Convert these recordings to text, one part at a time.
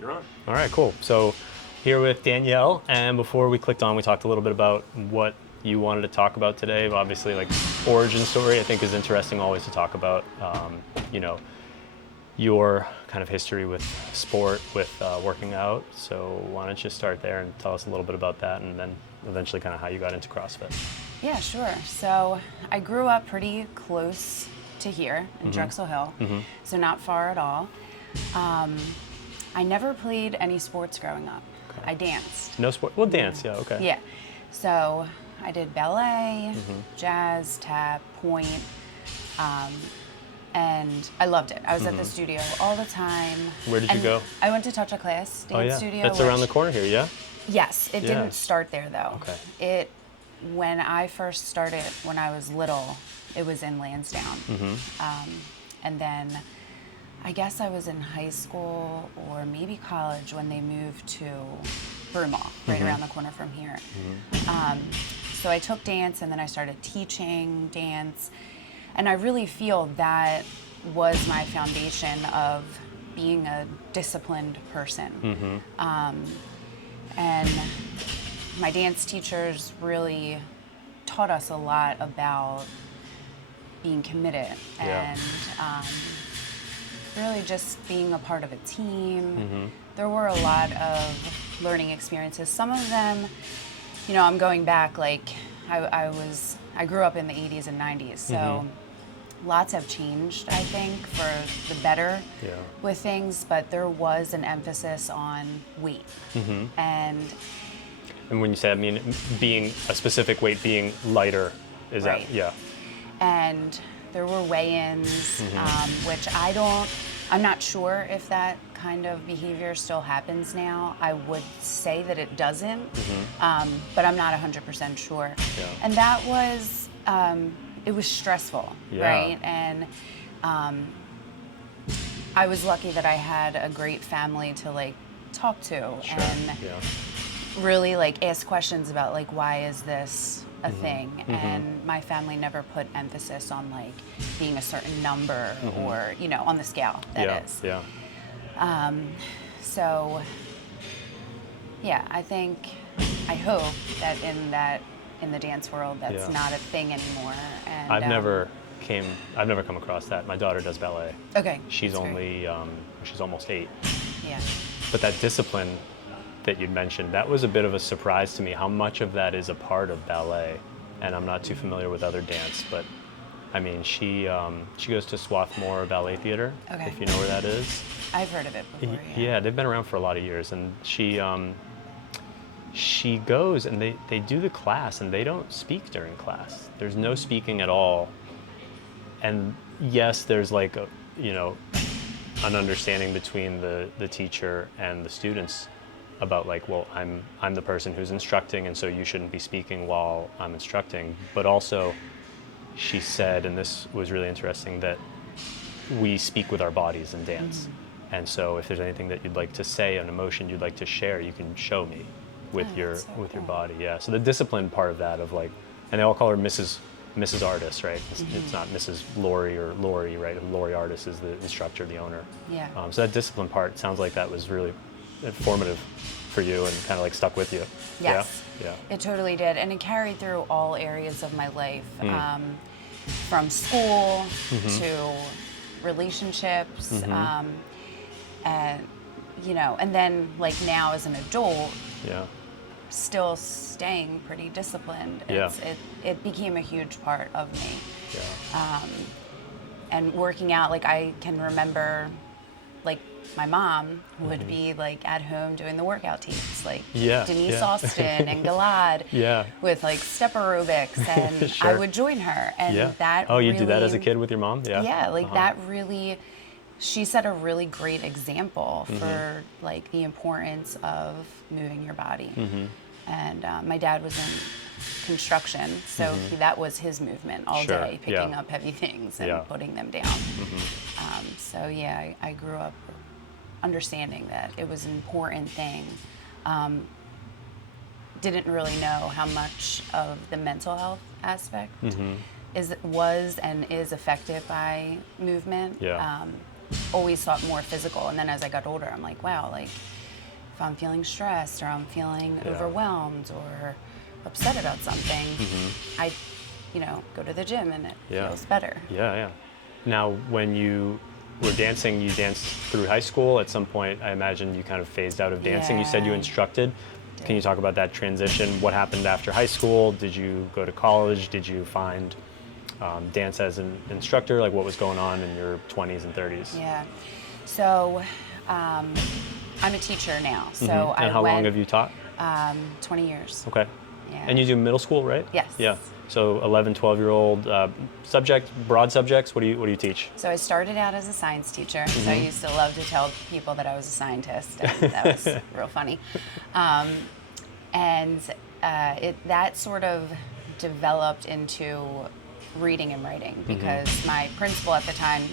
You're on. All right, cool. So here with Danielle, and before we clicked on, we talked a little bit about what you wanted to talk about today. Obviously, like origin story, I think is interesting always to talk about. Your kind of history with sport, with working out. So why don't you start there and tell us a little bit about that, and then eventually kind of how you got into CrossFit. Yeah, sure. So I grew up pretty close to here in Drexel Hill, so not far at all. I never played any sports growing up. I danced. No sport? Well, dance, yeah, okay. Yeah. So I did ballet, jazz, tap, point, and I loved it. I was at the studio all the time. Where did you go? I went to Touch a Class dance studio. That's around the corner here, yeah? Yes, it didn't start there though. Okay. When I first started, when I was little, it was in Lansdowne. And then I guess I was in high school or maybe college when they moved to Broomall, right around the corner from here. So I took dance and then I started teaching dance. And I really feel that was my foundation of being a disciplined person. And my dance teachers really taught us a lot about being committed and really just being a part of a team. There were a lot of learning experiences. Some of them, you know, I'm going back, like I grew up in the 80s and 90s, so lots have changed, I think, for the better with things, but there was an emphasis on weight. And when you say, I mean, being a specific weight, being lighter, is Right. that, yeah. And there were weigh-ins, which I'm not sure if that kind of behavior still happens now. I would say that it doesn't, but I'm not 100% sure. Yeah. And that was, it was stressful, right? And I was lucky that I had a great family to like talk to and really like ask questions about like, why is this a thing? And my family never put emphasis on like being a certain number or, you know, on the scale, that is. So yeah, I hope that in the dance world that's not a thing anymore. And I've never come across that. My daughter does ballet. Okay. She's she's almost 8. Yeah. But that discipline that you'd mentioned, that was a bit of a surprise to me, how much of that is a part of ballet. And I'm not too familiar with other dance, but I mean, she goes to Swarthmore Ballet Theater, if you know where that is. I've heard of it before, Yeah, they've been around for a lot of years, and she goes and they do the class and they don't speak during class. There's no speaking at all. And yes, there's like an understanding between the teacher and the students about like, well, I'm the person who's instructing, and so you shouldn't be speaking while I'm instructing. But also, she said, and this was really interesting, that we speak with our bodies in dance. And so if there's anything that you'd like to say, an emotion you'd like to share, you can show me with your body. Yeah. So the discipline part of that, of like, and they all call her Mrs. Artist, right? It's not Mrs. Lori or Lori, right? Lori Artist is the instructor, the owner. Yeah. So that discipline part sounds like that was really informative for you and kind of like stuck with you. Yes. Yeah. It totally did, and it carried through all areas of my life, from school to relationships, and you know, and then like now as an adult, still staying pretty disciplined. It became a huge part of me. And working out, like I can remember, like my mom would be like at home doing the workout tapes, like Denise Austin and Galad with like step aerobics, and I would join her, and that. Oh, you really, did that as a kid with your mom? Yeah. Yeah, like that really. She set a really great example for like the importance of moving your body. And my dad was in construction, so that was his movement all day, picking up heavy things and putting them down. So yeah, I grew up understanding that it was an important thing. Didn't really know how much of the mental health aspect was and is affected by movement. always thought more physical. And then as I got older, I'm like, wow, like if I'm feeling stressed or I'm feeling overwhelmed or upset about something, I, go to the gym and it feels better. Yeah. Now, when you were dancing, you danced through high school. At some point, I imagine you kind of phased out of dancing. You said you instructed. Can you talk about that transition? What happened after high school? Did you go to college? Did you find dance as an instructor? Like, what was going on in your 20s and 30s? Yeah. So I'm a teacher now. So And how long have you taught? 20 years. Okay. Yeah. And you do middle school, right? Yes. Yeah. So 11, 12-year-old broad subjects. What do you teach? So I started out as a science teacher. So I used to love to tell people that I was a scientist, and that was real funny. That sort of developed into reading and writing because my principal at the time,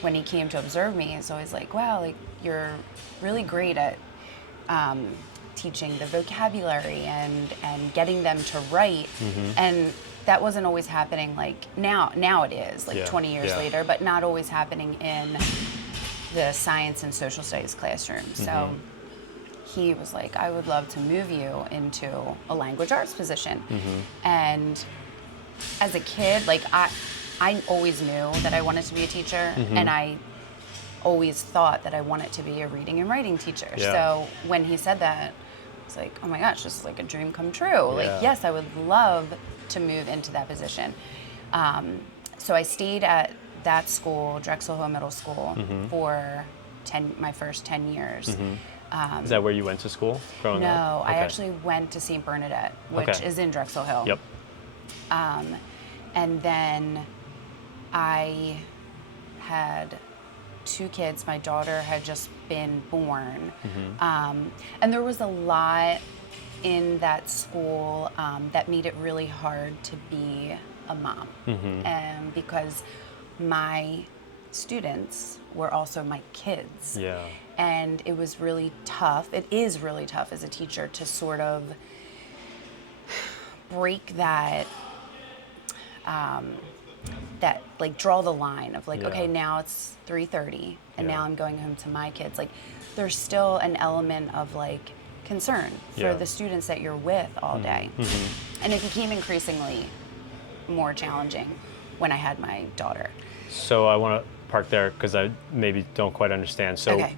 when he came to observe me, is always like, wow, like you're really great at teaching the vocabulary and getting them to write. And that wasn't always happening like now it is, like 20 years later, but not always happening in the science and social studies classroom. So he was like, I would love to move you into a language arts position. And as a kid, like I always knew that I wanted to be a teacher, and I always thought that I wanted to be a reading and writing teacher. So when he said that, it's like, oh my gosh, this is like a dream come true. Like, yes, I would love to move into that position. So I stayed at that school, Drexel Hill Middle School, for my first 10 years. Is that where you went to school growing up? No, I actually went to St. Bernadette, which is in Drexel Hill. Yep. And then I had 2 kids. My daughter had just been born. And there was a lot in that school that made it really hard to be a mom. Because my students were also my kids. Yeah. And it was really tough. It is really tough as a teacher to sort of break that like draw the line of like, okay, now it's 3:30 and now I'm going home to my kids. Like there's still an element of like concern for the students that you're with all day. And it became increasingly more challenging when I had my daughter. So I want to park there because I maybe don't quite understand. So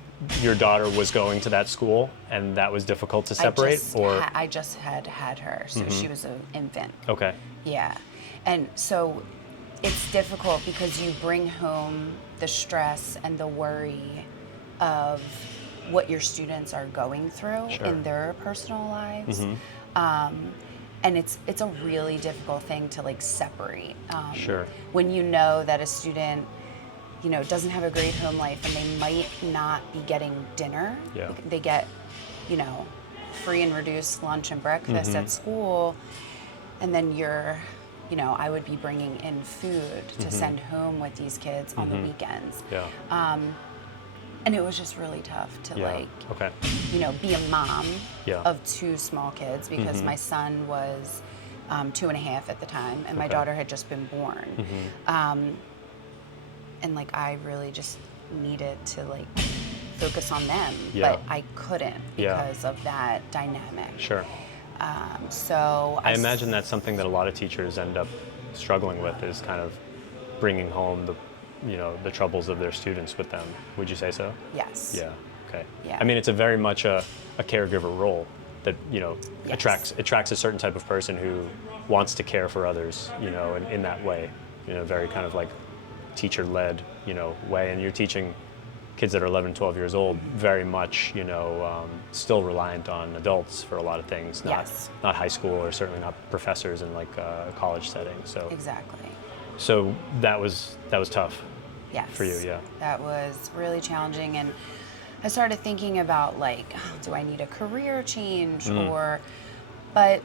your daughter was going to that school and that was difficult to separate? I just had her, so she was an infant. Okay. Yeah. And so it's difficult because you bring home the stress and the worry of what your students are going through in their personal lives. And it's a really difficult thing to like separate. When you know that a student, doesn't have a great home life and they might not be getting dinner. They get, free and reduced lunch and breakfast at school. And then I would be bringing in food to send home with these kids on the weekends. And it was just really tough to be a mom of 2 small kids because my son was 2.5 at the time and my daughter had just been born. And like I really just needed to like focus on them, but I couldn't because of that dynamic. So I imagine that's something that a lot of teachers end up struggling with is kind of bringing home the troubles of their students with them. Would you say so? Yes. Yeah. Okay. Yeah. I mean, it's a very much a caregiver role that attracts a certain type of person who wants to care for others, in that way, very kind of like teacher-led, way. And you're teaching kids that are 11, 12 years old, very much, still reliant on adults for a lot of things, not high school or certainly not professors in like a college setting. So exactly. So that was tough. Yes. For you, yeah. That was really challenging, and I started thinking about like, do I need a career change but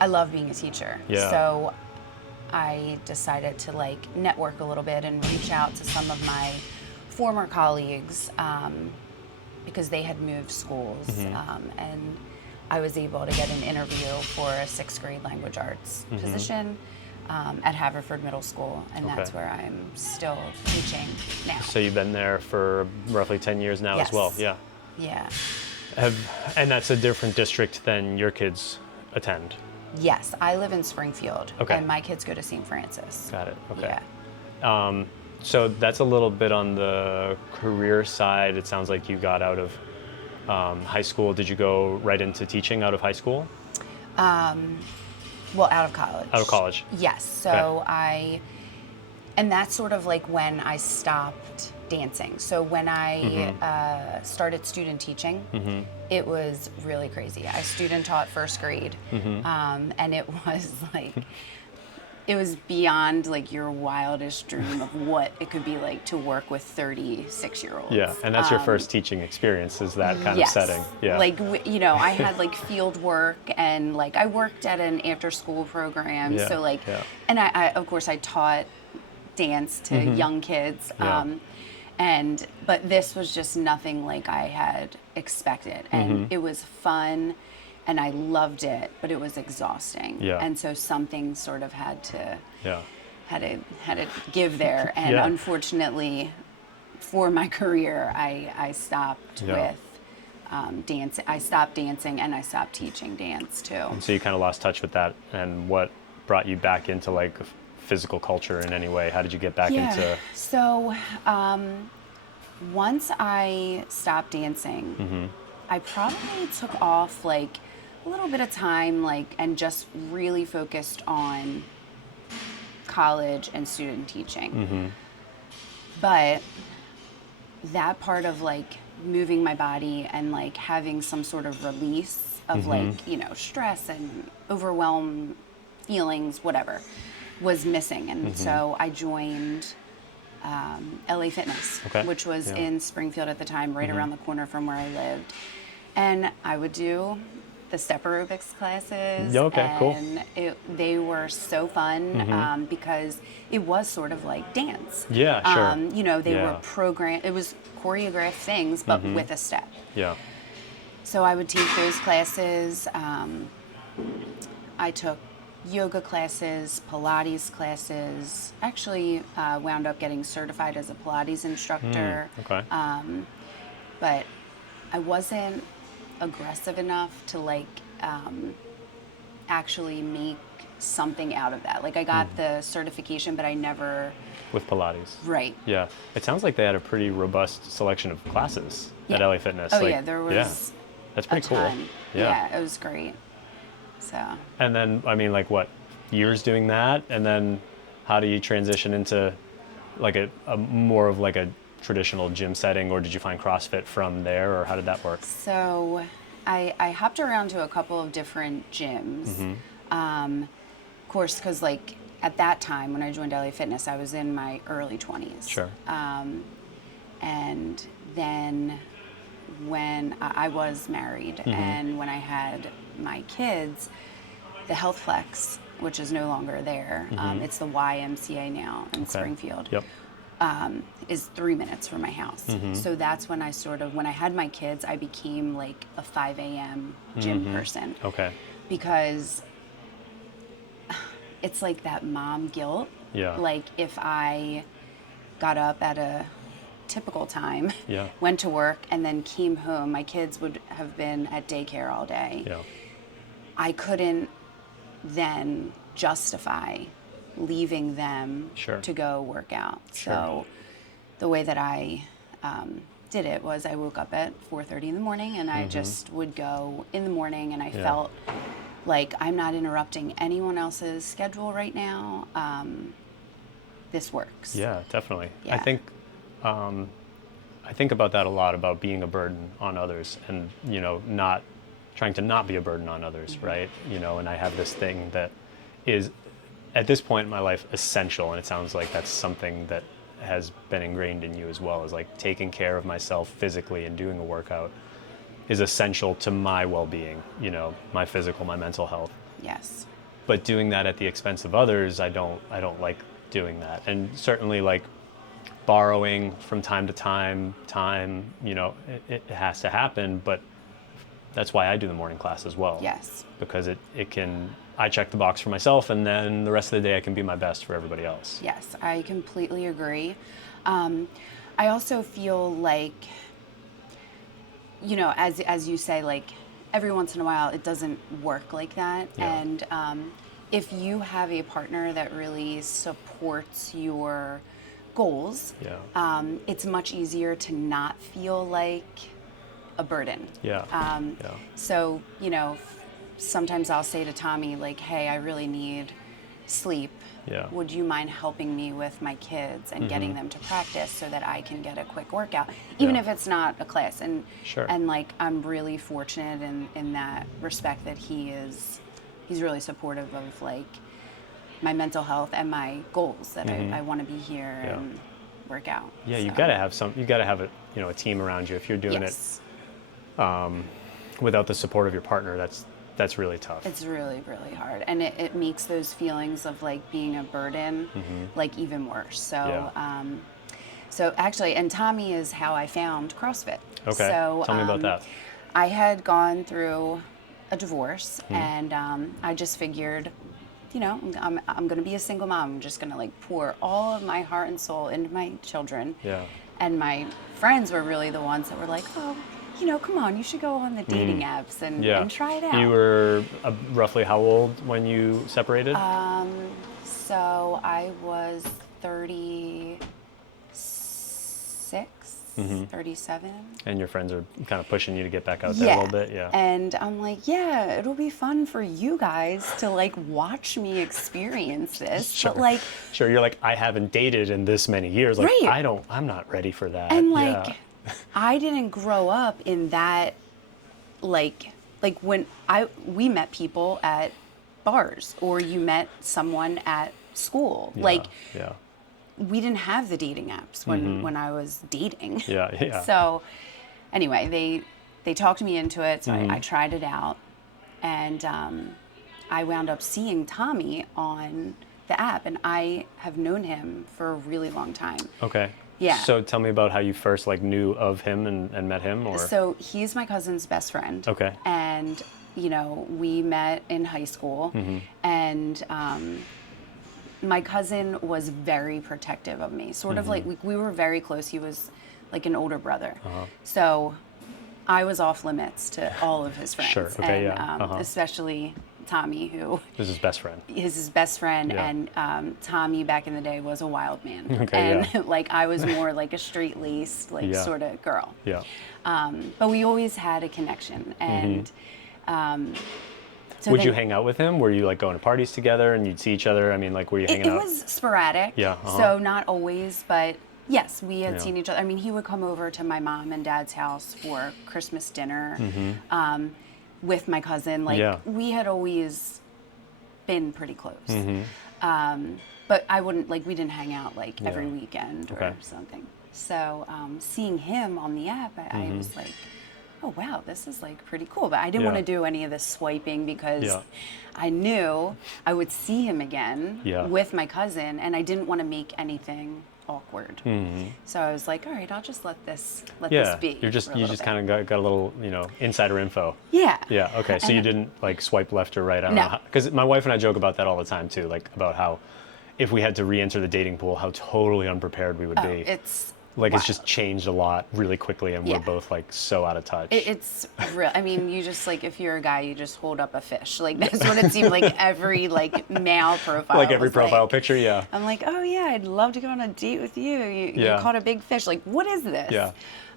I love being a teacher. So I decided to like network a little bit and reach out to some of my former colleagues because they had moved schools and I was able to get an interview for a 6th grade language arts position at Haverford Middle School, and that's Okay. where I'm still teaching now. So you've been there for roughly 10 years now as well. Yes. Yeah. Yeah. And that's a different district than your kids attend. Yes, I live in Springfield, Okay. and my kids go to St. Francis. Got it. Okay. Yeah. So that's a little bit on the career side. It sounds like you got out of high school. Did you go right into teaching out of high school? Well, out of college. Out of college. Yes. So and that's sort of like when I stopped dancing. So when I started student teaching, it was really crazy. I student taught first grade, and it was like, it was beyond like your wildest dream of what it could be like to work with 36-year-olds. Yeah, and that's your first teaching experience, is that kind of setting. Yeah. Like, I had like field work, and like I worked at an after-school program. Yeah, So like, yeah. and I of course I taught dance to young kids. Yeah. But this was just nothing like I had expected, and it was fun, and I loved it, but it was exhausting. Yeah. And so something sort of had to Yeah. had to give there, and Yeah. unfortunately, for my career, I stopped Yeah. with dancing. I stopped dancing, and I stopped teaching dance too. So you kind of lost touch with that, and what brought you back into like physical culture in any way? How did you get back into? So once I stopped dancing, I probably took off like a little bit of time, like, and just really focused on college and student teaching. But that part of like moving my body and like having some sort of release of like, stress and overwhelm feelings, whatever, was missing. And so I joined LA Fitness, Okay. which was Yeah. in Springfield at the time, right around the corner from where I lived. And I would do the step aerobics classes. Yeah, okay, cool. And they were so fun because it was sort of like dance. Yeah, sure. They Yeah. were programmed, it was choreographed things, but with a step. Yeah. So I would take those classes. I took yoga classes, Pilates classes. Actually, wound up getting certified as a Pilates instructor. Okay. But I wasn't aggressive enough to like actually make something out of that. Like I got the certification, but I never. With Pilates. Right. Yeah. It sounds like they had a pretty robust selection of classes at Yeah. LA Fitness. Oh Like, yeah, there was That's a pretty cool. ton. Yeah. Yeah, it was great. So. And then, I mean, like what, years doing that? And then how do you transition into like a more of like a traditional gym setting, or did you find CrossFit from there, or how did that work? So I hopped around to a couple of different gyms. Of course, because like at that time when I joined LA Fitness, I was in my early 20s. Sure. And then when I was married and when I had my kids, the Healthplex, which is no longer there, it's the YMCA now in Springfield. Yep. Is 3 minutes from my house. So that's when I when I had my kids, I became like a 5 a.m. gym person. Okay. Because it's like that mom guilt. Yeah. Like if I got up at a typical time, Yeah. went to work, and then came home, my kids would have been at daycare all day. Yeah. I couldn't then justify leaving them Sure. to go work out. Sure. So the way that I did it was I woke up at 4:30 in the morning, and I just would go in the morning, and I felt like I'm not interrupting anyone else's schedule right now. This works. Yeah, definitely. Yeah. I think about that a lot, about being a burden on others, and not trying to not be a burden on others, right? And I have this thing that is at this point in my life essential, and it sounds like that's something that has been ingrained in you as well, is like taking care of myself physically and doing a workout is essential to my well-being, my physical, my mental health. Yes. But doing that at the expense of others, I don't like doing that. And certainly like borrowing from time to time, it has to happen, but That's why I do the morning class as well. Yes. Because I check the box for myself, and then the rest of the day I can be my best for everybody else. Yes, I completely agree. I also feel like, as you say, like every once in a while it doesn't work like that. Yeah. And if you have a partner that really supports your goals, it's much easier to not feel like a burden. So, sometimes I'll say to Tommy, like, hey, I really need sleep. Would you mind helping me with my kids and getting them to practice so that I can get a quick workout, even if it's not a class? And like, I'm really fortunate in that respect that he's really supportive of like my mental health and my goals, that I want to be here and work out. Yeah, so. you gotta have a team around you. If you're doing it without the support of your partner, that's really tough. It's really, really hard. And it makes those feelings of like being a burden like even worse. So so actually, and Tommy is how I found CrossFit. Okay. So tell me about that. I had gone through a divorce and I just figured, I'm going to be a single mom. I'm just going to like pour all of my heart and soul into my children. And my friends were really the ones that were like, oh, come on, you should go on the dating apps and try it out. You were roughly how old when you separated? So I was 36, 37. And your friends are kind of pushing you to get back out there a little bit? Yeah. And I'm like, it'll be fun for you guys to like watch me experience this. Sure. But like, you're like, I haven't dated in this many years. Like, I'm not ready for that. And like, I didn't grow up in that, like when we met people at bars, or you met someone at school. We didn't have the dating apps when I was dating. So anyway, they talked me into it, so I tried it out, and I wound up seeing Tommy on the app, and I have known him for a really long time. Okay. Yeah. So tell me about how you first knew of him and met him, or? So he's my cousin's best friend. Okay. And we met in high school, and my cousin was very protective of me. Sort of like we were very close. He was like an older brother. So I was off limits to all of his friends. Sure. Okay. And, especially Tommy, who is his best friend. And Tommy back in the day was a wild man. Okay, and like I was more like a straight-laced sort of girl. Yeah. But we always had a connection, and so would you hang out with him? Were you like going to parties together and you'd see each other? I mean, like, were you hanging out? It was sporadic. Yeah. So not always, but yes, we had seen each other. I mean, he would come over to my mom and dad's house for Christmas dinner with my cousin. Like, we had always been pretty close. But I wouldn't, like, we didn't hang out like every weekend or something. So seeing him on the app, I was like, oh wow, this is like pretty cool. But I didn't want to do any of this swiping because I knew I would see him again with my cousin, and I didn't want to make anything awkward. So I was like, all right, I'll just let this be. You just kind of got a little, insider info. Yeah. Yeah. Okay. So you didn't like swipe left or right. I don't know. Because my wife and I joke about that all the time too, like about how if we had to re-enter the dating pool, how totally unprepared we would be. It's like it's just changed a lot really quickly, and we're both like so out of touch. It's real. I mean, you just like, if you're a guy, you just hold up a fish. Like that's what it seemed like every like male profile. Like every profile picture, yeah. I'm like, oh yeah, I'd love to go on a date with you. You caught a big fish. Like, what is this? Yeah.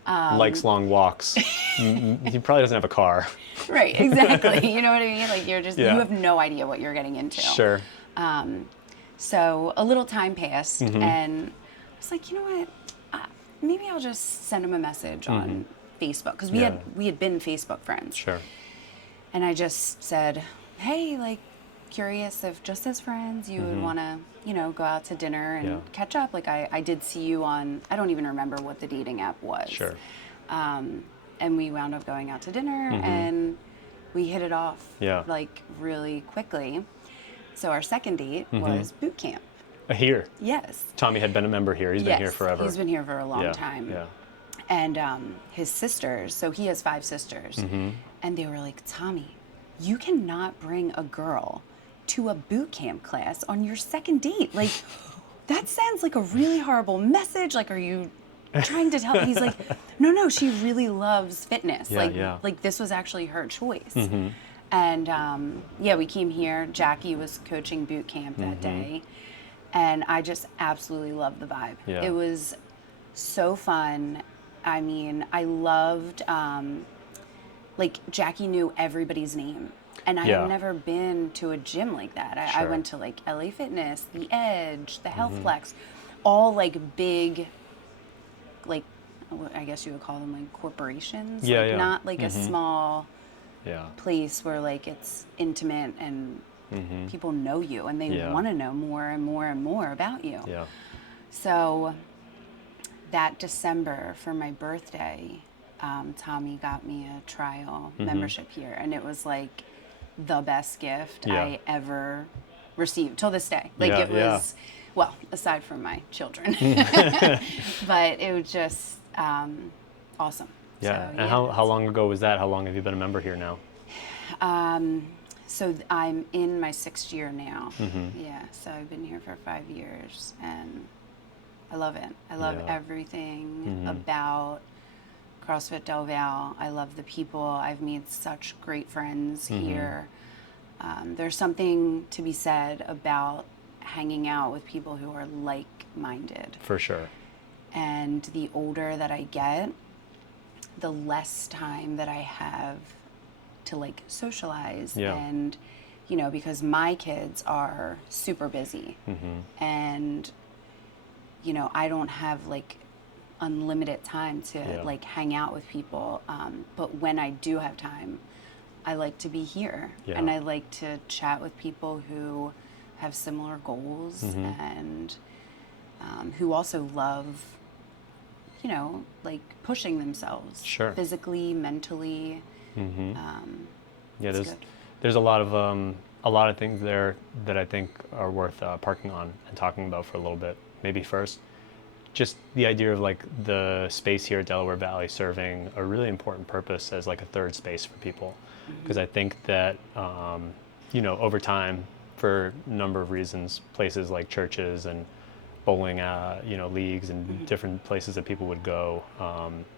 Likes long walks. He probably doesn't have a car. Right. Exactly. You know what I mean? Like you have no idea what you're getting into. Sure. So a little time passed, and I was like, you know what? Maybe I'll just send him a message on Facebook, because we had been Facebook friends. Sure. And I just said, hey, like, curious if just as friends you would want to, go out to dinner and catch up. Like I did see you on, I don't even remember what the dating app was. Sure. And we wound up going out to dinner and we hit it off like really quickly. So our second date was boot camp. Here? Yes. Tommy had been a member here. He's been here forever. He's been here for a long time. Yeah. And his sisters, so he has 5 sisters, and they were like, Tommy, you cannot bring a girl to a boot camp class on your second date. Like, that sounds like a really horrible message. Like, are you trying to tell? He's like, no, she really loves fitness. Like this was actually her choice. And we came here. Jackie was coaching boot camp that day, and I just absolutely loved the vibe. Yeah. It was so fun. I mean, I loved, like, Jackie knew everybody's name. And I had never been to a gym like that. I went to, like, LA Fitness, The Edge, the Health Flex, all, like, big, like, I guess you would call them, like, corporations. Not, like, a small place where, like, it's intimate and people know you. And they want to know more and more and more about you. Yeah. So that December for my birthday, Tommy got me a trial membership here, and it was like the best gift I ever received till this day. Like it was, well, aside from my children, but it was just awesome. Yeah. So, and how long ago was that? How long have you been a member here now? So I'm in my 6th year now. Yeah. So I've been here for 5 years, and I love it. I love everything about CrossFit Delaware Valley. I love the people. I've made such great friends here. There's something to be said about hanging out with people who are like-minded. For sure. And the older that I get, the less time that I have to, like, socialize. And, you know, because my kids are super busy. And you know, I don't have, like, unlimited time to like hang out with people. But when I do have time, I like to be here. And I like to chat with people who have similar goals and who also love, you know, like pushing themselves physically, mentally. There's a lot of things there that I think are worth parking on and talking about for a little bit. Maybe first, just the idea of like the space here at Delaware Valley serving a really important purpose as like a third space for people. Because I think that, you know, over time, for a number of reasons, places like churches and bowling, you know, leagues and different places that people would go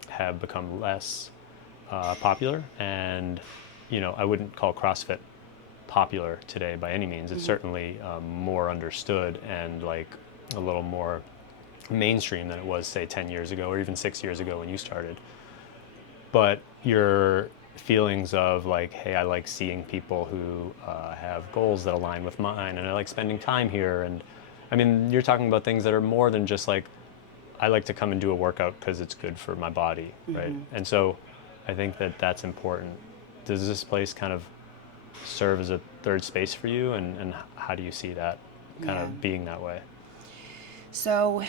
have become less popular. And, you know, I wouldn't call CrossFit popular today by any means. It's certainly more understood and like a little more mainstream than it was, say, 10 years ago or even 6 years ago when you started. But your feelings of like, hey, I like seeing people who have goals that align with mine, and I like spending time here. And I mean, you're talking about things that are more than just like, I like to come and do a workout because it's good for my body, right? And so I think that that's important. Does this place kind of serve as a third space for you, and how do you see that kind of being that way? So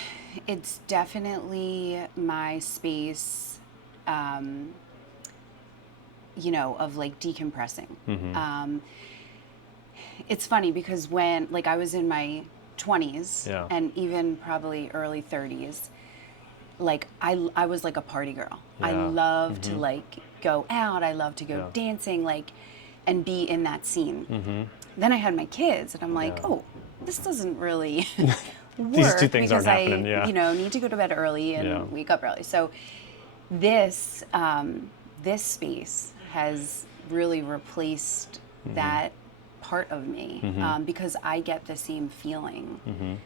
it's definitely my space, you know, of like decompressing. It's funny because when, like, I was in my 20s and even probably early 30s, like I was like a party girl. I love to like go out. I love to go dancing, like, and be in that scene. Then I had my kids, and I'm like, oh, this doesn't really work. These two things because aren't happening. you know, need to go to bed early and wake up early. So this this space has really replaced that part of me because I get the same feeling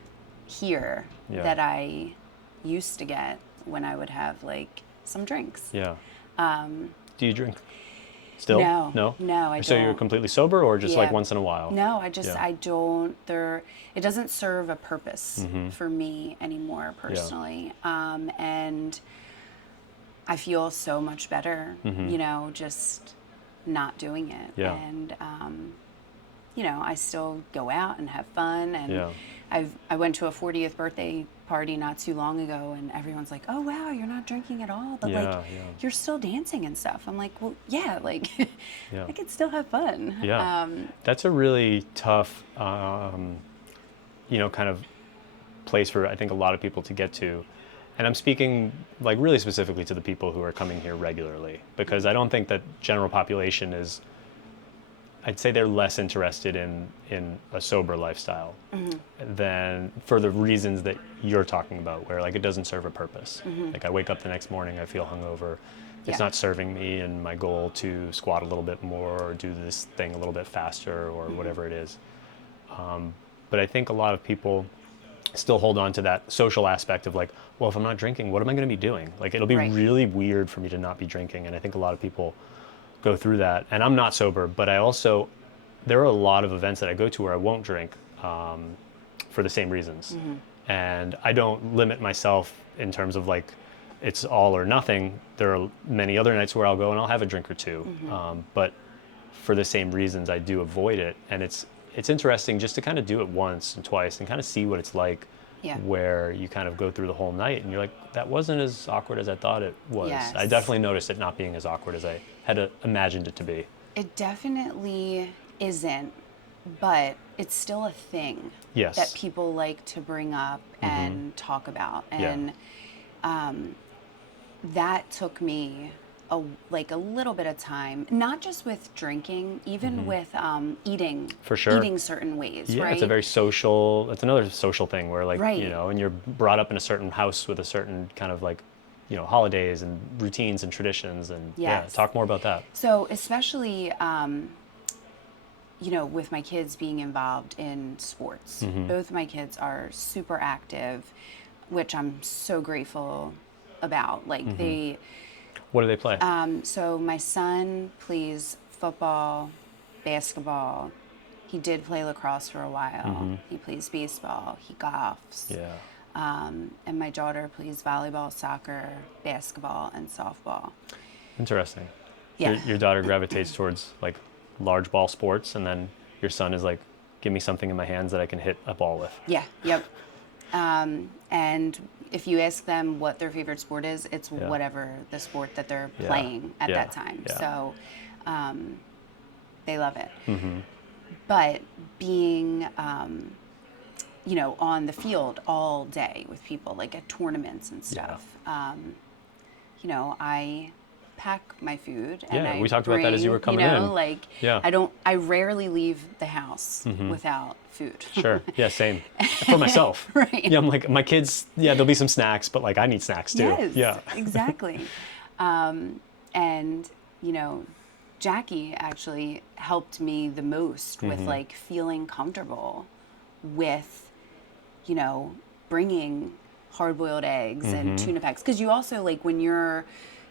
here that I used to get when I would have like some drinks. Do you drink still? No, I don't. So you're completely sober, or just like once in a while? No, I don't. It doesn't serve a purpose for me anymore personally. And I feel so much better, you know, just not doing it. And, you know, I still go out and have fun. And I went to a 40th birthday party not too long ago, and everyone's like, oh, wow, you're not drinking at all, but like, you're still dancing and stuff. I'm like, well, like, I could still have fun. That's a really tough, you know, kind of place for, I think, a lot of people to get to. And I'm speaking like really specifically to the people who are coming here regularly, because I don't think that general population is, I'd say they're less interested in a sober lifestyle than for the reasons that you're talking about, where like it doesn't serve a purpose. Like I wake up the next morning, I feel hungover. It's not serving me and my goal to squat a little bit more or do this thing a little bit faster or whatever it is. But I think a lot of people still hold on to that social aspect of like, well, if I'm not drinking, what am I going to be doing? Like it'll be really weird for me to not be drinking. And I think a lot of people go through that. And I'm not sober, but there are a lot of events that I go to where I won't drink for the same reasons. And I don't limit myself in terms of like, it's all or nothing. There are many other nights where I'll go and I'll have a drink or two. But for the same reasons, I do avoid it. And it's interesting just to kind of do it once and twice and kind of see what it's like, where you kind of go through the whole night and you're like, that wasn't as awkward as I thought it was. Yes. I definitely noticed it not being as awkward as I had imagined it to be. It definitely isn't, but it's still a thing that people like to bring up and talk about. And that took me a little bit of time, not just with drinking, even with eating. For sure. Eating certain ways, yeah, right? It's another social thing where like, you know, and you're brought up in a certain house with a certain kind of like, you know, holidays and routines and traditions and talk more about that. So especially, you know, with my kids being involved in sports, both of my kids are super active, which I'm so grateful about. Like What do they play? So my son plays football, basketball. He did play lacrosse for a while. He plays baseball. He golfs. Yeah. And my daughter plays volleyball, soccer, basketball, and softball. Interesting. Yeah. Your daughter gravitates towards like large ball sports, and then your son is like, give me something in my hands that I can hit a ball with. Yeah. Yep. And if you ask them what their favorite sport is, it's whatever the sport that they're playing at that time. Yeah. So they love it. But being, you know, on the field all day with people, like at tournaments and stuff, you know, I pack my food and we talked about that as you were coming in. You know, like I rarely leave the house without food. Sure. Yeah, same. For myself. Right. Yeah, I'm like, my kids, there'll be some snacks, but like I need snacks too. Yes, yeah. Exactly. And, you know, Jackie actually helped me the most with like feeling comfortable with, you know, bringing hard-boiled eggs and tuna packs. Because you also, like, when you're,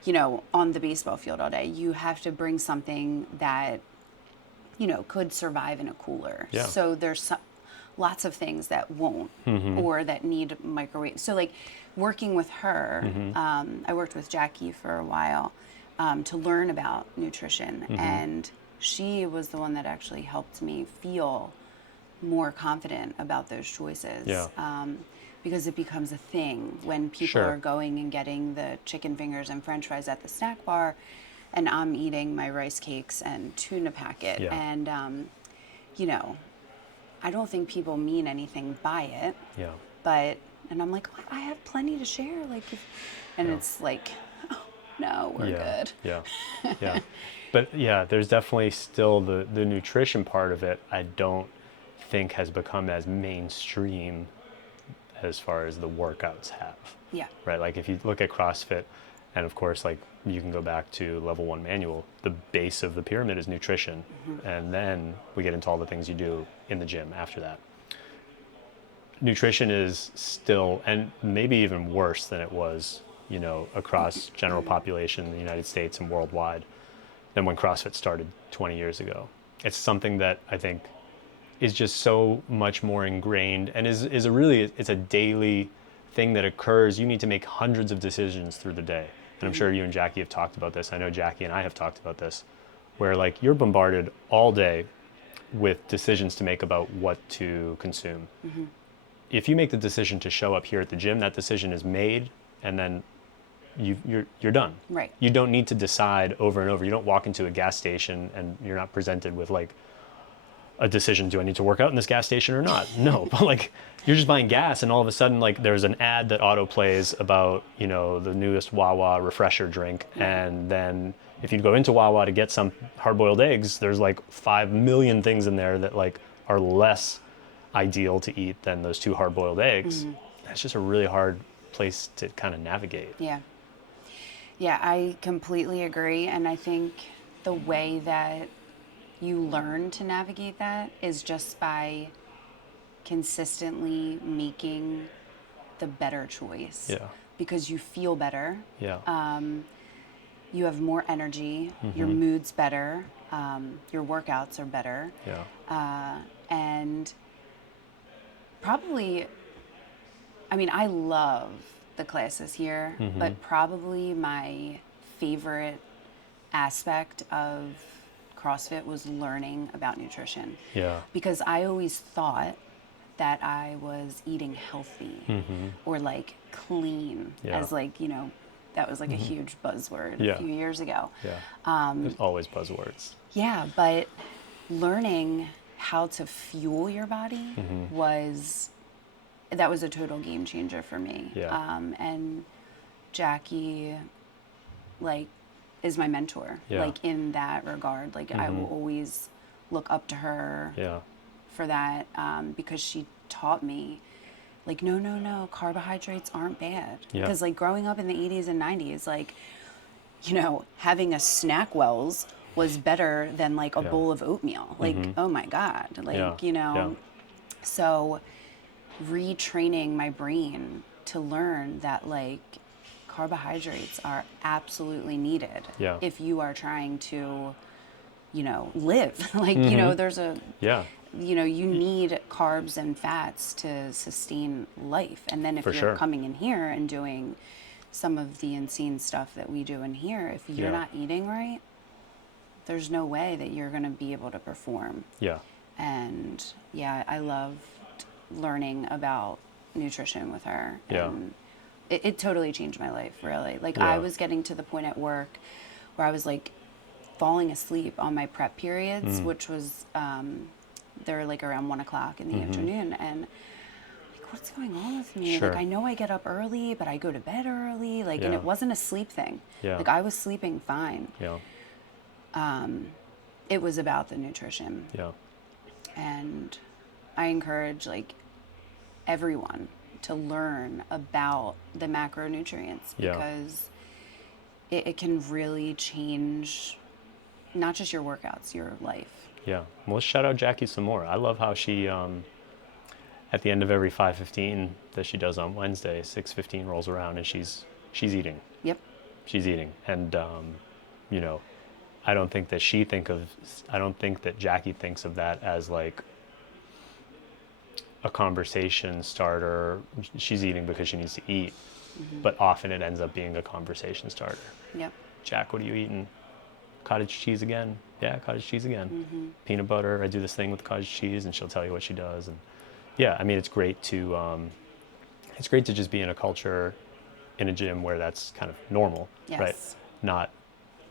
you know, on the baseball field all day, you have to bring something that, you know, could survive in a cooler. Yeah. So there's lots of things that won't or that need microwave. So like working with her, I worked with Jackie for a while to learn about nutrition, and she was the one that actually helped me feel more confident about those choices. Yeah. Because it becomes a thing when people are going and getting the chicken fingers and french fries at the snack bar, and I'm eating my rice cakes and tuna packet. Yeah. And, you know, I don't think people mean anything by it. Yeah. And I'm like, I have plenty to share. Like, it's like, oh, no, we're good. Yeah. Yeah. But yeah, there's definitely still the nutrition part of it, I don't think has become as mainstream as far as the workouts have. Yeah. Right. Like if you look at CrossFit, and of course, like you can go back to level 1 manual, the base of the pyramid is nutrition. And then we get into all the things you do in the gym after that. Nutrition is still, and maybe even worse than it was, you know, across general population in the United States and worldwide than when CrossFit started 20 years ago. It's something that I think is just so much more ingrained and is it's a daily thing that occurs. You need to make hundreds of decisions through the day. And I'm sure you and Jackie have talked about this. I know Jackie and I have talked about this, where like you're bombarded all day with decisions to make about what to consume. If you make the decision to show up here at the gym, that decision is made, and then you're done. Right. You don't need to decide over and over. You don't walk into a gas station and you're not presented with like a decision. Do I need to work out in this gas station or not? No, but like you're just buying gas, and all of a sudden like there's an ad that auto plays about, you know, the newest Wawa refresher drink, and then if you go into Wawa to get some hard-boiled eggs, there's like 5 million things in there that like are less ideal to eat than those 2 hard-boiled eggs. That's just a really hard place to kind of navigate. Yeah. Yeah, I completely agree. And I think the way that you learn to navigate that is just by consistently making the better choice. Yeah. Because you feel better. Yeah. You have more energy. Your mood's better. Your workouts are better. Yeah. And probably, I mean, I love the classes here, but probably my favorite aspect of CrossFit was learning about nutrition. Yeah. Because I always thought that I was eating healthy or like clean, as like, you know, that was like a huge buzzword a few years ago. Yeah. There's always buzzwords. Yeah, but learning how to fuel your body was a total game changer for me. Yeah. And Jackie, like, is my mentor, Yeah. like in that regard. Like I will always look up to her for that, because she taught me, like, no, carbohydrates aren't bad. Yeah. Because like growing up in the 80s and 90s, like, you know, having a snack Wells was better than like a bowl of oatmeal. Like, oh my God, like, you know, so retraining my brain to learn that like carbohydrates are absolutely needed if you are trying to, you know, live. Like, you know, there's a, you know, you need carbs and fats to sustain life. And then if you're coming in here and doing some of the insane stuff that we do in here, if you're not eating right, there's no way that you're going to be able to perform. Yeah. And yeah, I loved learning about nutrition with her. And it totally changed my life, really. Like I was getting to the point at work where I was like falling asleep on my prep periods, which was, they're like around 1 o'clock in the afternoon. And like, what's going on with me? Like, I know I get up early, but I go to bed early. Like, and it wasn't a sleep thing. Like I was sleeping fine. It was about the nutrition. And I encourage like everyone to learn about the macronutrients because it can really change not just your workouts, your life. Yeah. Well, let's shout out Jackie some more. I love how she, at the end of every 5:15 that she does on Wednesday, 6:15 rolls around and she's eating. Yep. She's eating. And, you know, I don't think that Jackie thinks of that as like a conversation starter. She's eating because she needs to eat, but often it ends up being a conversation starter. Yep. Jack, what are you eating? Cottage cheese again? Yeah, cottage cheese again. Peanut butter. I do this thing with cottage cheese, and she'll tell you what she does. And yeah, I mean, it's great to just be in a culture, in a gym where that's kind of normal, right? Not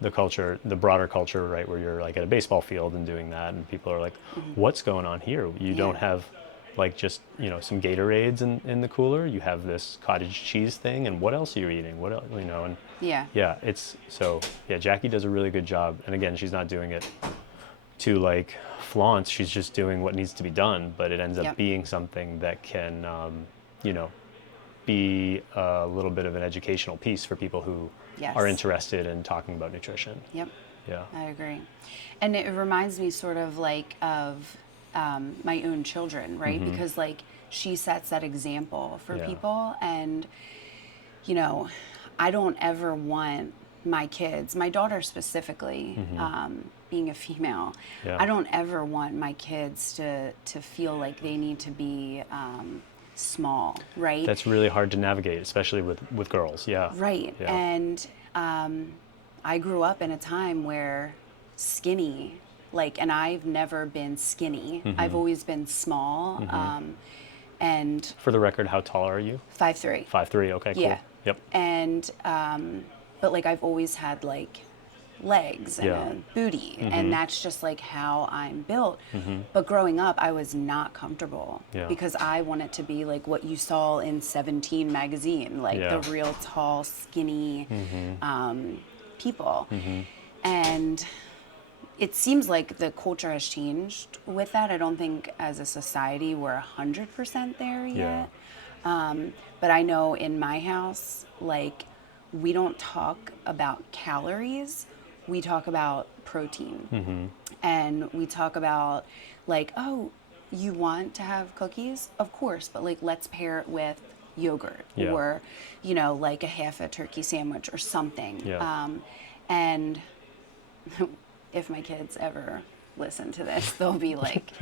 the culture, the broader culture, right, where you're like at a baseball field and doing that, and people are like, "What's going on here? You don't have like just, you know, some Gatorades in the cooler. You have this cottage cheese thing, and what else are you eating? What else, you know?" And Jackie does a really good job. And again, she's not doing it to like flaunt. She's just doing what needs to be done. But it ends up being something that can, you know, be a little bit of an educational piece for people who are interested in talking about nutrition. Yep. Yeah. I agree. And it reminds me sort of like of my own children, right? Because like she sets that example for people. And, you know, I don't ever want my kids, my daughter specifically, being a female, I don't ever want my kids to feel like they need to be small, right? That's really hard to navigate, especially with girls. Yeah. Right. Yeah. And I grew up in a time where skinny, like, and I've never been skinny. I've always been small. And for the record, how tall are you? 5'3". 5'3". Okay, cool. Yeah. Yep. And but like I've always had like legs and Yeah. a booty, and that's just like how I'm built. But growing up, I was not comfortable because I wanted to be like what you saw in 17 magazine, like the real tall, skinny people. And it seems like the culture has changed with that. I don't think as a society we're 100% there yet. But I know in my house, like, we don't talk about calories. We talk about protein. And we talk about, like, oh, you want to have cookies? Of course, but like, let's pair it with yogurt or, you know, like a half a turkey sandwich or something. And if my kids ever listen to this, they'll be like,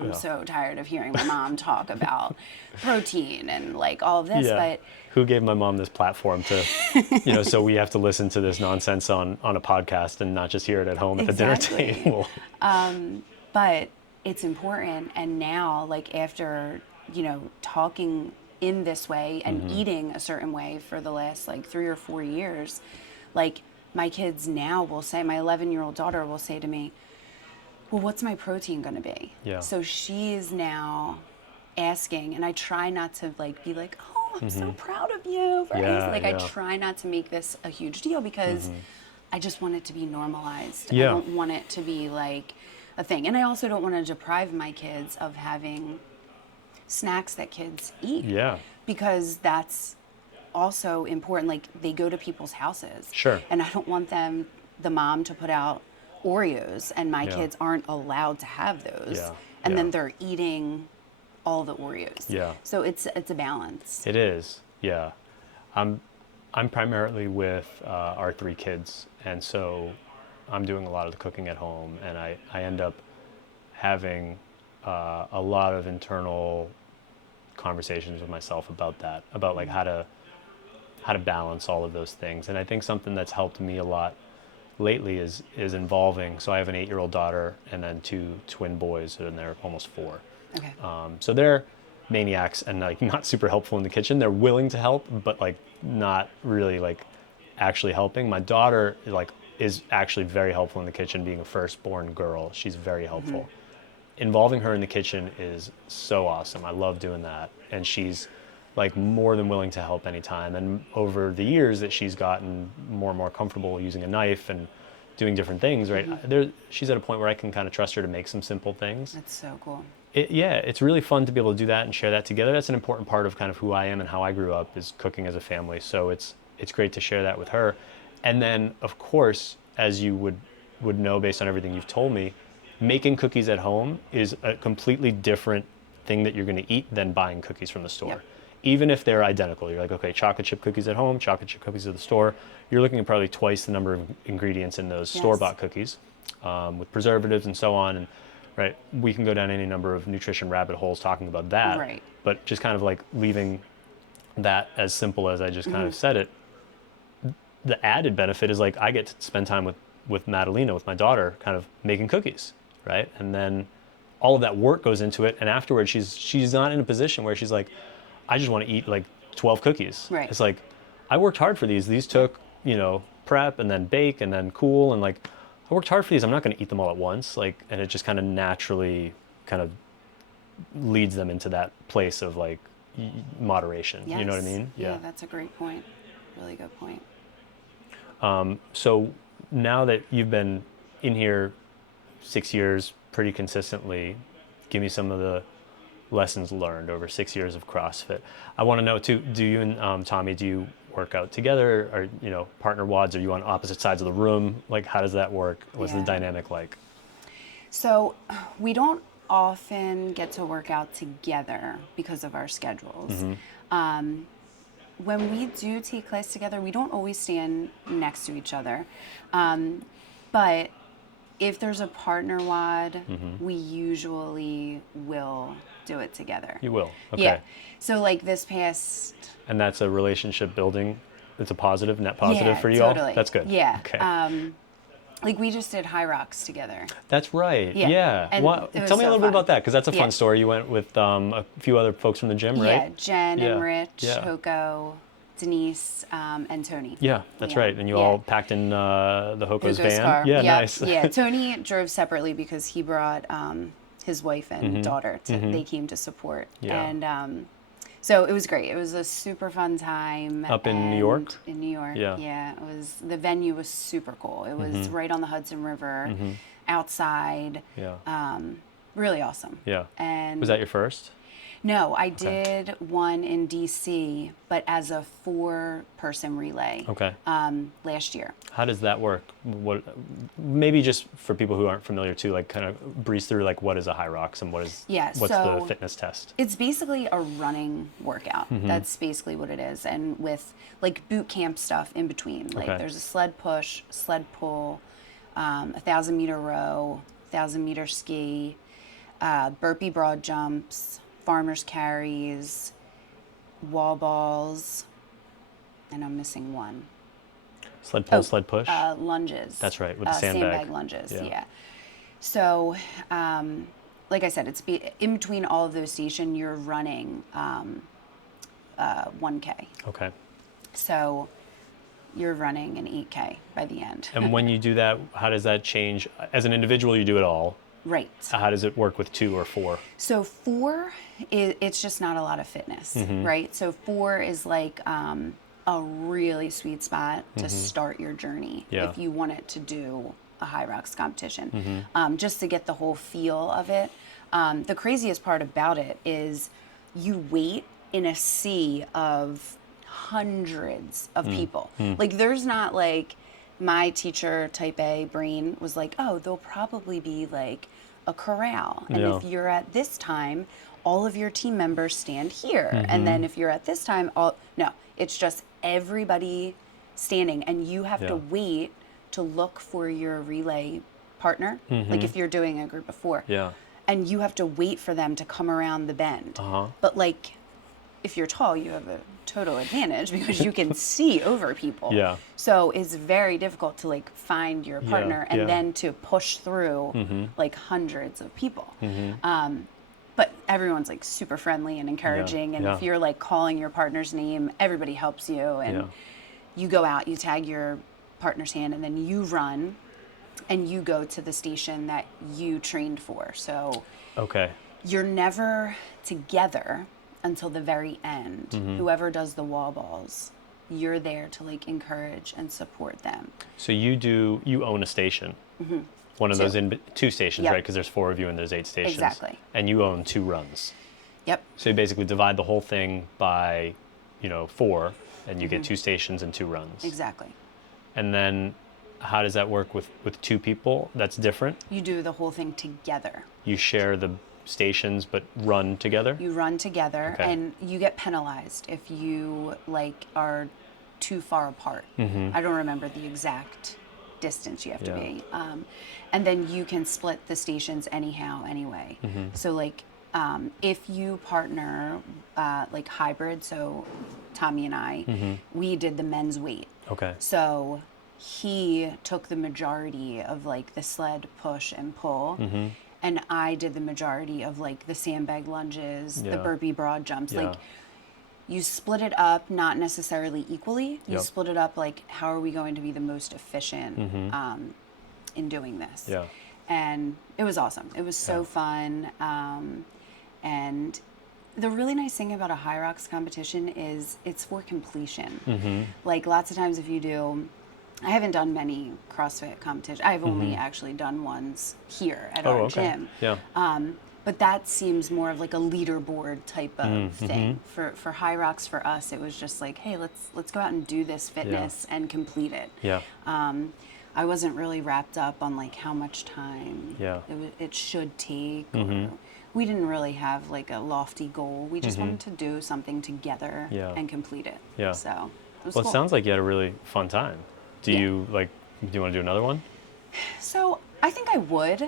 I'm so tired of hearing my mom talk about protein and like all of this. But who gave my mom this platform to, you know, so we have to listen to this nonsense on a podcast and not just hear it at home at the dinner table. But it's important. And now, like, after, you know, talking in this way and eating a certain way for the last like 3 or 4 years, like, my kids now will say, my 11-year-old daughter will say to me, well, what's my protein going to be? So she's now asking, and I try not to like be like, oh, I'm so proud of you. I try not to make this a huge deal because I just want it to be normalized. I don't want it to be like a thing. And I also don't want to deprive my kids of having snacks that kids eat. Because that's also important. Like, they go to people's houses. And I don't want the mom to put out Oreos and my kids aren't allowed to have those. And then they're eating all the Oreos. So it's a balance. It is. I'm primarily with our 3 kids, and so I'm doing a lot of the cooking at home, and I end up having a lot of internal conversations with myself about that, about like how to balance all of those things. And I think something that's helped me a lot lately is involving, so I have an 8-year-old daughter and then 2 twin boys, and they're almost 4. So they're maniacs and like not super helpful in the kitchen. They're willing to help, but like not really like actually helping. My daughter is actually very helpful in the kitchen, being a firstborn girl. She's very helpful. Involving her in the kitchen is so awesome. I love doing that. And she's like more than willing to help anytime. And over the years that she's gotten more and more comfortable using a knife and doing different things, right? She's at a point where I can kind of trust her to make some simple things. That's so cool. It's really fun to be able to do that and share that together. That's an important part of kind of who I am and how I grew up, is cooking as a family. So it's great to share that with her. And then, of course, as you would know based on everything you've told me, making cookies at home is a completely different thing that you're going to eat than buying cookies from the store. Even if they're identical, you're like, okay, chocolate chip cookies at home, chocolate chip cookies at the store. You're looking at probably twice the number of ingredients in those store-bought cookies, with preservatives and so on. And right, we can go down any number of nutrition rabbit holes talking about that. But just kind of like leaving that as simple as I just kind of said it. The added benefit is like I get to spend time with Madalena, with my daughter, kind of making cookies, right? And then all of that work goes into it, and afterwards she's not in a position where she's like, I just want to eat like 12 cookies. It's like, I worked hard for these. These took, you know, prep and then bake and then cool, and like, I worked hard for these. I'm not going to eat them all at once. Like, and it just kind of naturally kind of leads them into that place of like moderation. You know what I mean? Yeah, that's a great point. Really good point. So now that you've been in here 6 years pretty consistently, give me some of the lessons learned over 6 years of CrossFit. I want to know too, do you and Tommy, do you work out together, or, you know, partner WODs? Are you on opposite sides of the room? Like, how does that work? What's the dynamic like? So we don't often get to work out together because of our schedules. When we do take class together, we don't always stand next to each other. But if there's a partner WOD, we usually will do it together. You will? Okay. Yeah. So like this past... And that's a relationship building. It's a positive, net positive for you all? That's good. Yeah. Okay. Like we just did HYROX together. That's right. Yeah. And tell me a little bit about that, because that's a fun story. You went with a few other folks from the gym, right? Yeah, Jen and Rich, Hoko, Denise, and Tony. Yeah, that's right. And you all packed in the Hoko's van. Car. Yeah, Yep. nice. Yeah, Tony drove separately because he brought his wife and daughter. They came to support. Yeah. And so it was great. It was a super fun time. Up in New York? In New York, Yeah. It was, the venue was super cool. It was right on the Hudson River, outside. Yeah. Really awesome. Yeah. And was that your first? No, I did one in DC, but as a 4-person relay. Okay. Last year. How does that work? What, maybe just for people who aren't familiar too, like kind of breeze through like what is a HYROX and what's the fitness test? It's basically a running workout. That's basically what it is, and with like boot camp stuff in between. Like there's a sled push, sled pull, 1,000-meter row, 1,000-meter ski, burpee broad jumps, farmer's carries, wall balls, and I'm missing one. Sled pull, sled push? Lunges. That's right, with the sandbag. Sandbag lunges, yeah. So, like I said, it's in between all of those stations, you're running 1K. Okay. So you're running an 8K by the end. And when you do that, how does that change? As an individual, you do it all. Right. How does it work with 2 or 4? So 4, it's just not a lot of fitness, right? So 4 is like a really sweet spot to start your journey if you wanted to do a HYROX competition, just to get the whole feel of it. The craziest part about it is you wait in a sea of hundreds of people. Like there's not like my teacher type A brain was like, oh, there'll probably be like a corral. And if you're at this time, all of your team members stand here. And then if you're at this time, no, it's just everybody standing, and you have to wait to look for your relay partner. Like if you're doing a group of 4. Yeah. And you have to wait for them to come around the bend. But like, if you're tall, you have a total advantage because you can see over people. Yeah. So it's very difficult to like find your partner and then to push through like hundreds of people. But everyone's like super friendly and encouraging. And if you're like calling your partner's name, everybody helps you. And you go out, you tag your partner's hand, and then you run and you go to the station that you trained for. So you're never together until the very end. Whoever does the wall balls, you're there to like encourage and support them. So you own a station. One of those 2 stations, right? Because there's 4 of you and there's 8 stations. Exactly. And you own 2 runs. Yep. So you basically divide the whole thing by, 4, and you get 2 stations and 2 runs. Exactly. And then how does that work with 2 people? That's different? You do the whole thing together. You share the stations but run together? You run together, and you get penalized if you like are too far apart. I don't remember the exact distance you have to be. And then you can split the stations anyhow, anyway. So like if you partner like hybrid, so Tommy and I, we did the men's weight. So he took the majority of like the sled push and pull. And I did the majority of like the sandbag lunges, the burpee broad jumps. Like you split it up, not necessarily equally. You split it up like, how are we going to be the most efficient in doing this? And it was awesome. It was so fun. And the really nice thing about a HYROX competition is it's for completion. Like lots of times if you do, I haven't done many CrossFit competitions. I've only actually done ones here at our gym. But that seems more of like a leaderboard type of thing. For HYROX, for us, it was just like, hey, let's go out and do this fitness and complete it. I wasn't really wrapped up on like how much time it should take. Or we didn't really have like a lofty goal. We just wanted to do something together and complete it. So it was cool. It sounds like you had a really fun time. Do you want to do another one? So I think I would.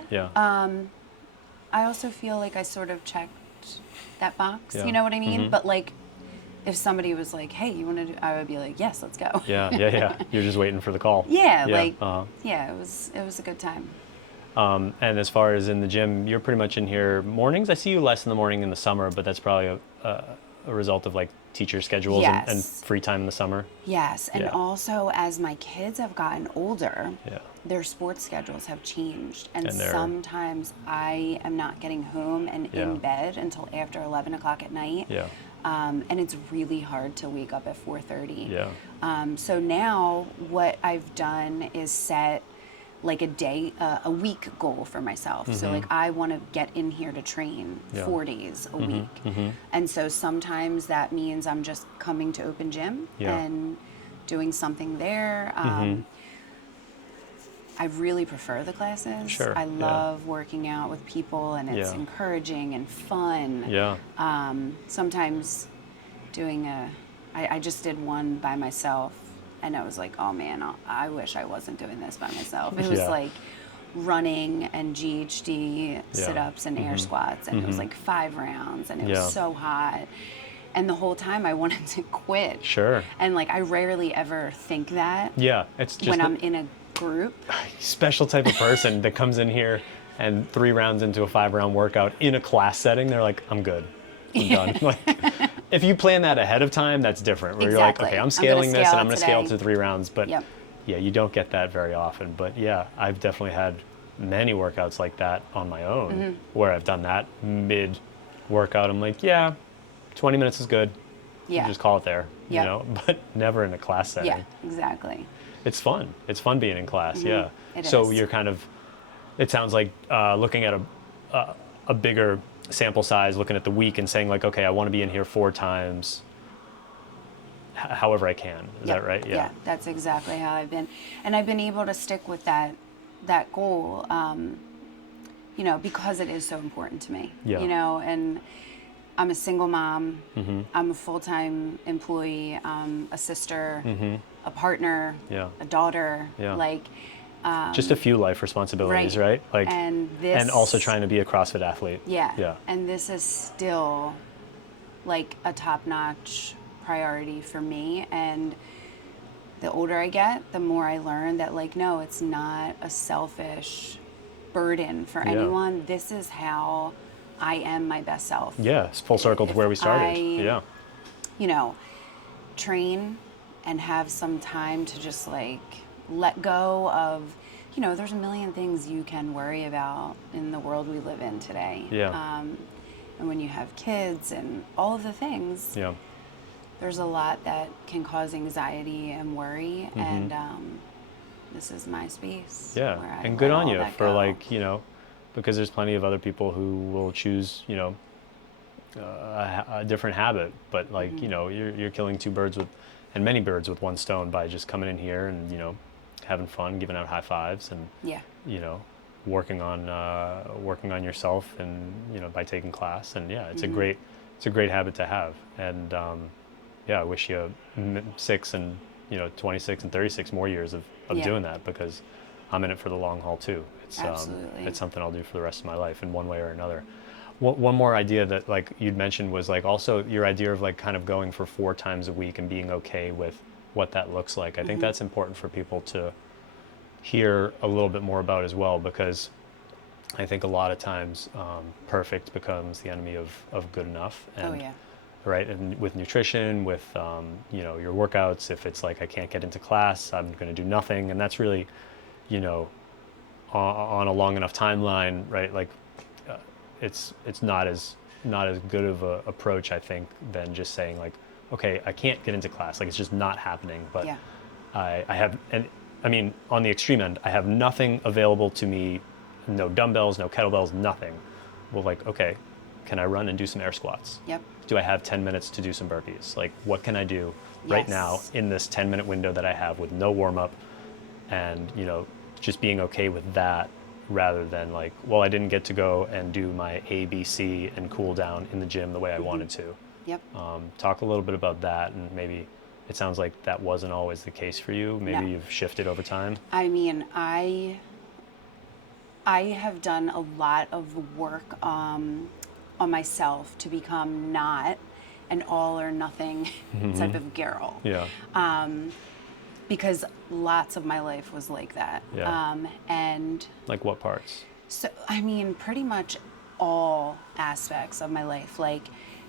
I also feel like I sort of checked that box, you know what I mean? But like, if somebody was like, hey, you want to do, I would be like, yes, let's go. You're just waiting for the call. It was a good time. And as far as in the gym, you're pretty much in here mornings. I see you less in the morning in the summer, but that's probably a result of like teacher schedules Yes. and free time in the summer. Yes, and Yeah. also as my kids have gotten older, Yeah. their sports schedules have changed, and And they're- sometimes I am not getting home and Yeah. in bed until after 11 o'clock at night. Yeah. And it's really hard to wake up at 4:30. Yeah. So now what I've done is set like a week goal for myself. So like I want to get in here to train Yeah. 4 days a week. And so sometimes that means I'm just coming to open gym Yeah. and doing something there. I really prefer the classes. Sure, I yeah. love working out with people, and it's Yeah. encouraging and fun. Yeah. Sometimes doing I just did one by myself, and I was like, oh man, I wish I wasn't doing this by myself. It was Yeah. like running and GHD sit-ups and air squats, and it was like 5 rounds, and it Yeah. was so hot. And the whole time I wanted to quit. Sure. And like I rarely ever think that Yeah. It's just when a I'm in a group. special type of person that comes in here and 3 rounds into a 5-round workout in a class setting, they're like, I'm good. I'm done. Like, if you plan that ahead of time, that's different. Where Exactly. you're like, okay, I'm I'm scaling gonna this scale and I'm it going to scale today. to 3 rounds. But Yep. yeah, you don't get that very often. But yeah, I've definitely had many workouts like that on my own where I've done that mid workout. I'm like, yeah, 20 minutes is good. Yeah. Just call it there, Yep. you know, but never in a class setting. Yeah, exactly. It's fun. It's fun being in class. Yeah. It So is. you're kind of, it sounds like looking at a bigger sample size, looking at the week and saying like, okay, I want to be in here 4 times, however I can. Is Yep. that right? Yeah, that's exactly how I've been. And I've been able to stick with that goal, you know, because it is so important to me. Yeah. You know, and I'm a single mom. I'm a full-time employee. I'm a sister, a partner, Yeah. a daughter. Yeah. Like, Just a few life responsibilities, right? Like, and also trying to be a CrossFit athlete. Yeah. Yeah. And this is still like a top-notch priority for me. And the older I get, the more I learn that like, no, it's not a selfish burden for Yeah. anyone. This is how I am my best self. Yeah. It's full circle to where we started. Yeah. You know, train and have some time to just like let go of, you know, there's a million things you can worry about in the world we live in today. Yeah. And when you have kids and all of the things, Yeah. there's a lot that can cause anxiety and worry. And this is my space. Yeah. where I And good let on all you that for go. like, you know, because there's plenty of other people who will choose, you know, a different habit, but like, you know, you're killing many birds with one stone by just coming in here and, you know, having fun, giving out high fives and, Yeah. you know, working on yourself and, you know, by taking class. And yeah, it's a great habit to have. And yeah, I wish you 6 and, you know, 26 and 36 more years of Yeah. doing that, because I'm in it for the long haul too. It's Absolutely. it's something I'll do for the rest of my life in one way or another. One more idea that like you'd mentioned was like also your idea of like kind of going for 4 times a week and being okay with what that looks like. I think that's important for people to hear a little bit more about as well, because I think a lot of times perfect becomes the enemy of good enough. And, Oh, yeah. Right, and with nutrition, with you know, your workouts, if it's like I can't get into class, I'm going to do nothing, and that's really, you know, on a long enough timeline, right? Like, it's not as good of a approach, I think, than just saying like, okay, I can't get into class, like it's just not happening. But Yeah. I have, and I mean, on the extreme end, I have nothing available to me, no dumbbells, no kettlebells, nothing. Well, like, okay, can I run and do some air squats? Yep. Do I have 10 minutes to do some burpees? Like, what can I do right now Yes. in this 10-minute window that I have with no warm up, and, you know, just being okay with that, rather than like, well, I didn't get to go and do my A, B, C and cool down in the gym the way I wanted to. Yep. Talk a little bit about that, and maybe it sounds like that wasn't always the case for you. Maybe No. you've shifted over time. I mean, I have done a lot of work on myself to become not an all or nothing type of girl. Yeah. Because lots of my life was like that. Yeah. And Like what parts? so, I mean, pretty much all aspects of my life. Like,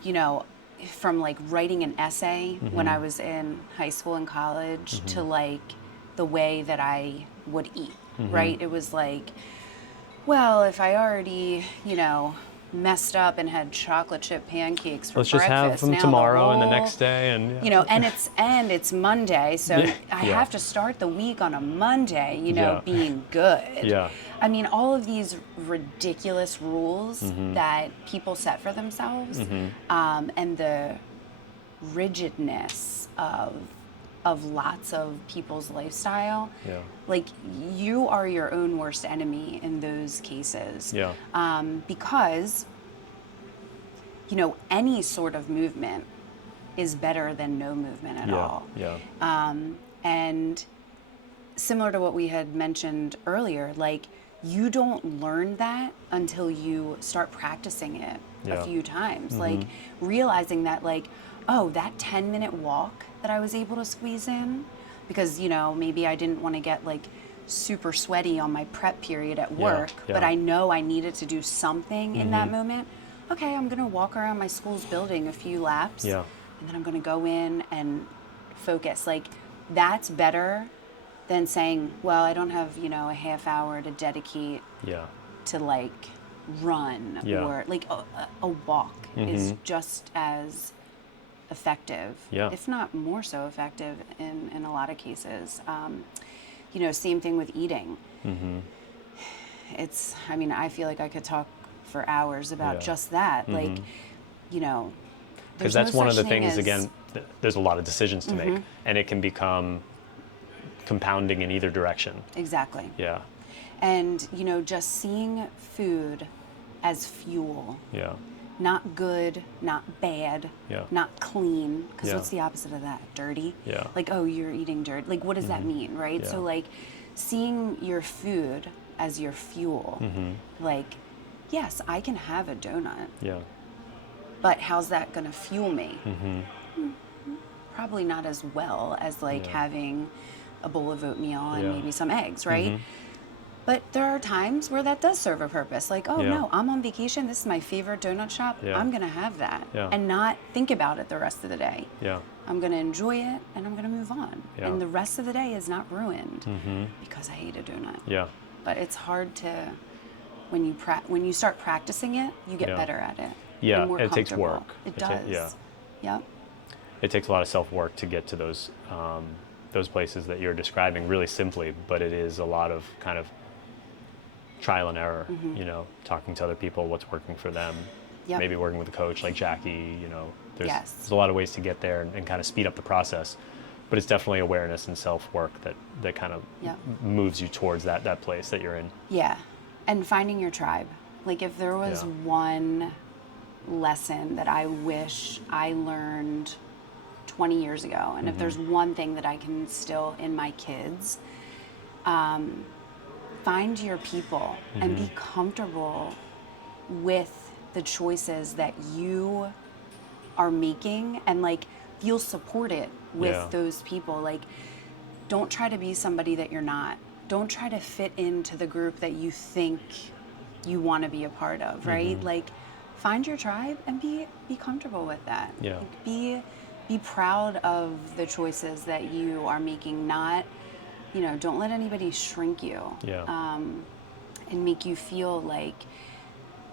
you know, from like writing an essay when I was in high school and college to like the way that I would eat, right? It was like, well, if I already, messed up and had chocolate chip pancakes for Let's breakfast, just have them now tomorrow and the whole- next day, and and it's Monday, so Yeah. I Yeah. have to start the week on a Monday, Yeah. being good. Yeah. I mean, all of these ridiculous rules that people set for themselves, and the rigidness of lots of people's lifestyle. Yeah. Like, you are your own worst enemy in those cases. Yeah. Because, any sort of movement is better than no movement at all. Yeah. And similar to what we had mentioned earlier, like, you don't learn that until you start practicing it Yeah. a few times. Like, realizing that, like, oh, that 10-minute walk that I was able to squeeze in, because, maybe I didn't want to get like super sweaty on my prep period at work, but I know I needed to do something in that moment. Okay, I'm going to walk around my school's building a few laps, Yeah. and then I'm going to go in and focus. Like, that's better than saying, well, I don't have, a half hour to dedicate Yeah. to like run, Yeah. or like a walk is just as effective, Yeah. if not more so effective in a lot of cases. Same thing with eating. I feel like I could talk for hours about just that. Like, Because that's one of the things, again, there's a lot of decisions to make, and it can become compounding in either direction. Exactly. Yeah. And, just seeing food as fuel. Yeah. Not good, not bad, Yeah. not clean. Because Yeah. what's the opposite of that? Dirty? Yeah. Like, oh, you're eating dirt. Like, what does that mean, right? Yeah. So, like, seeing your food as your fuel. Like, yes, I can have a donut, Yeah. but how's that going to fuel me? Probably not as well as, like, having a bowl of oatmeal and maybe some eggs, right? But there are times where that does serve a purpose. Like, oh, no, I'm on vacation. This is my favorite donut shop. Yeah. I'm going to have that Yeah. and not think about it the rest of the day. Yeah. I'm going to enjoy it and I'm going to move on. Yeah. And the rest of the day is not ruined because I ate a donut. Yeah. But it's hard to, when you start practicing it, you get Yeah. better at it. Yeah, and more it takes comfortable. work. It It ta- does. yeah. Yep. It takes a lot of self-work to get to those places that you're describing really simply, but it is a lot of kind of trial and error, talking to other people, what's working for them, Yep. maybe working with a coach like Jackie, there's Yes. a lot of ways to get there and kind of speed up the process, but it's definitely awareness and self-work that kind of Yep. moves you towards that place that you're in. Yeah. And finding your tribe. Like, if there was one lesson that I wish I learned 20 years ago, and if there's one thing that I can instill in my kids, find your people and be comfortable with the choices that you are making, and like feel supported with those people. Like, don't try to be somebody that you're not. Don't try to fit into the group that you think you want to be a part of, right? Like, find your tribe and be comfortable with that. Yeah. Like, be proud of the choices that you are making. Not, don't let anybody shrink you. Yeah. And make you feel like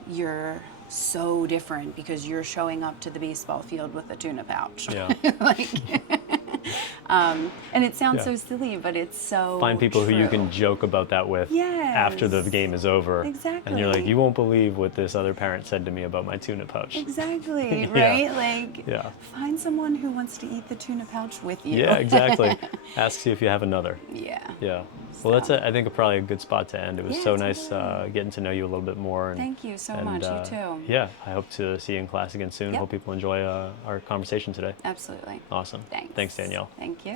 you're so different because you're showing up to the baseball field with a tuna pouch. Yeah. Like, and it sounds Yeah. so silly, but it's so Find people who you true. can joke about that with after the Yes. game is over. And you're like, Exactly. you won't believe what this other parent said to me about my tuna pouch. Exactly, Yeah. right? Like, Yeah. find someone who wants to eat the tuna pouch with you. Yeah, exactly. Ask you if you have another. Yeah. Yeah. Well, that's I think probably a good spot to end. It was Yeah, so nice totally. getting to know you a little bit more. And, Thank you so much. You too. Yeah, I hope to see you in class again soon. Yep. Hope people enjoy our conversation today. Absolutely. Awesome. Thanks. Thanks, Danielle. Thank you.